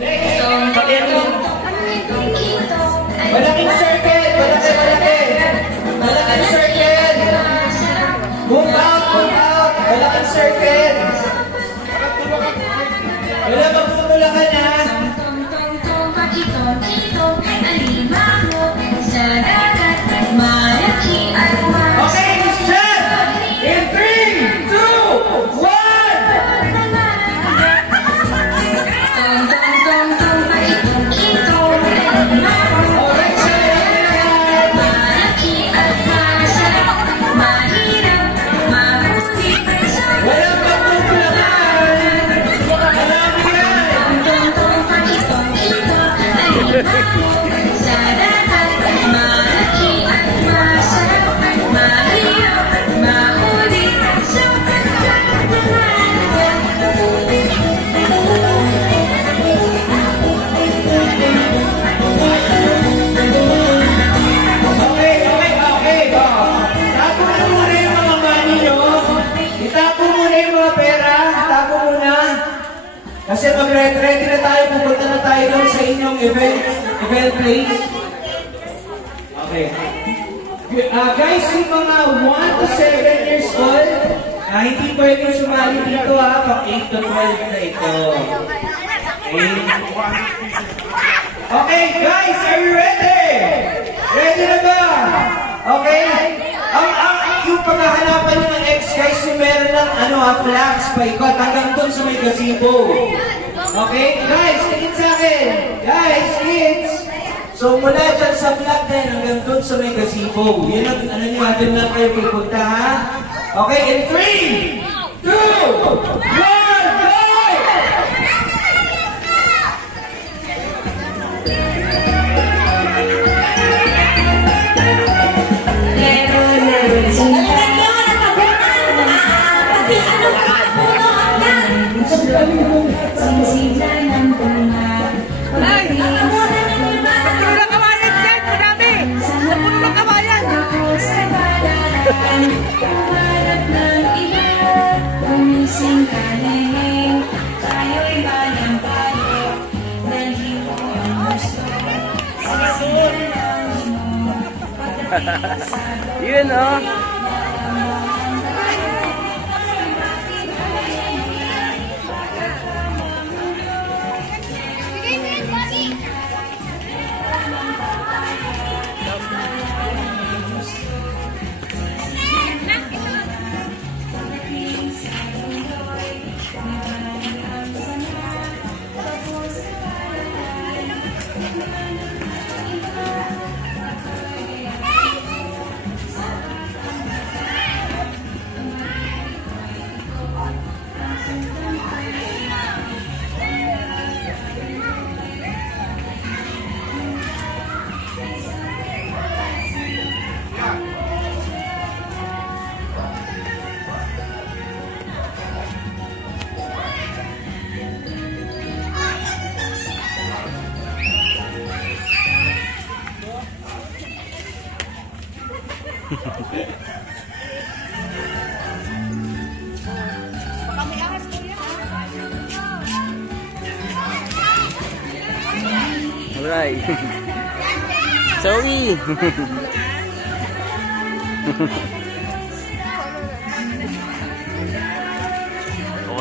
Malaking circle! Malaki! Malaking circle! Move out! Malaking circle! Wala magtutulakan ha! Okay, Michelle! In 3, 2, 1! Kasi mag-ready na tayo, pupunta na tayo doon sa inyong event place. Okay. Guys, yung mga 1 to 7 years old, hindi pwedeng sumali dito ha, pang 8 to 12 na ito. Okay, guys, are you ready? Ready na ba? Okay? Yung paghahanapan nyo ng ex, guys, yung meron ng flags pa ikot hanggang doon sa may gazebo. Okay? Guys, tingin sa akin. Guys, kids. So, mula dyan sa flag din hanggang doon sa may gazebo. Yan ang doon lang kayo pupunta, ha? Okay, in 3, 2, 1! Yun oh. Alright. Zoe. Oh,